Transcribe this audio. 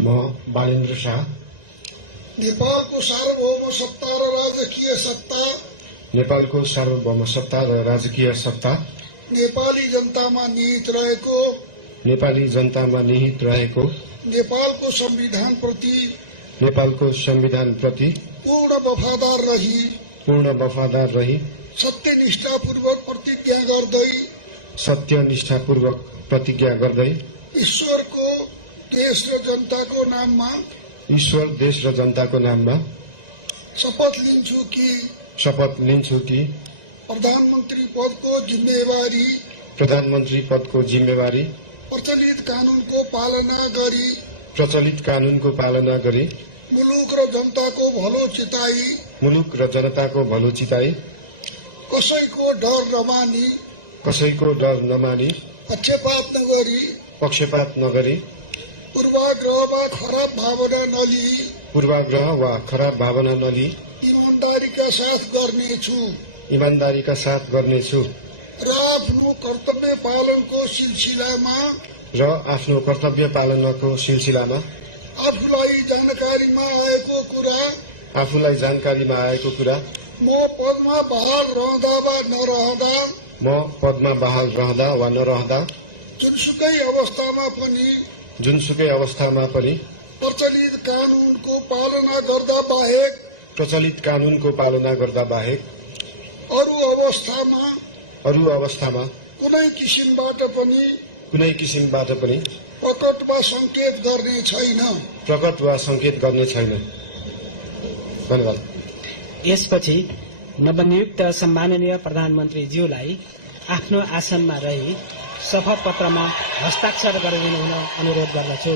म बालेन्द्र शाह नेपालको सार्वभौम सत्ता र राजकीय सत्ता नेपालको सार्वभौम सत्ता र राजकीय सत्ता नेपाली जनतामा निहित रहेको नेपाली जनतामा निहित रहेको नेपालको संविधानप्रति पूर्ण वफादार रही सत्यनिष्ठापूर्वक प्रतिज्ञा गर्दै ईश्वर देश र जनताको नाममा शपथ लिन्छु कि प्रधानमन्त्री पदको जिम्मेवारी प्रचलित कानूनको पालना गरी मुलुक र जनताको भलो चिताई कसैको डर नमानी पक्षपात नगरी पूर्वाग्रह वा खराब भावना नलिई ईमानदारीका साथ गर्नेछु र आफ्नो कर्तव्य पालनको सिलसिलामा आफूलाई जानकारीमा आएको कुरा म पदमा बहाल रहँदा वा नरहँदा जुनसुकै अवस्थामा पनि प्रचलित कानूनको पालना गर्दा बाहेक अरू अवस्थामा कुनै किसिमबाट पनि प्रकट वा संकेत गर्ने छैन। धन्यवाद। यसपछि नवनियुक्त सम्माननीय प्रधानमन्त्रीज्यूलाई आफ्नो आसनमा रही शपथ पत्रमा हस्ताक्षर गरिदिनु हुन अनुरोध गर्दछु।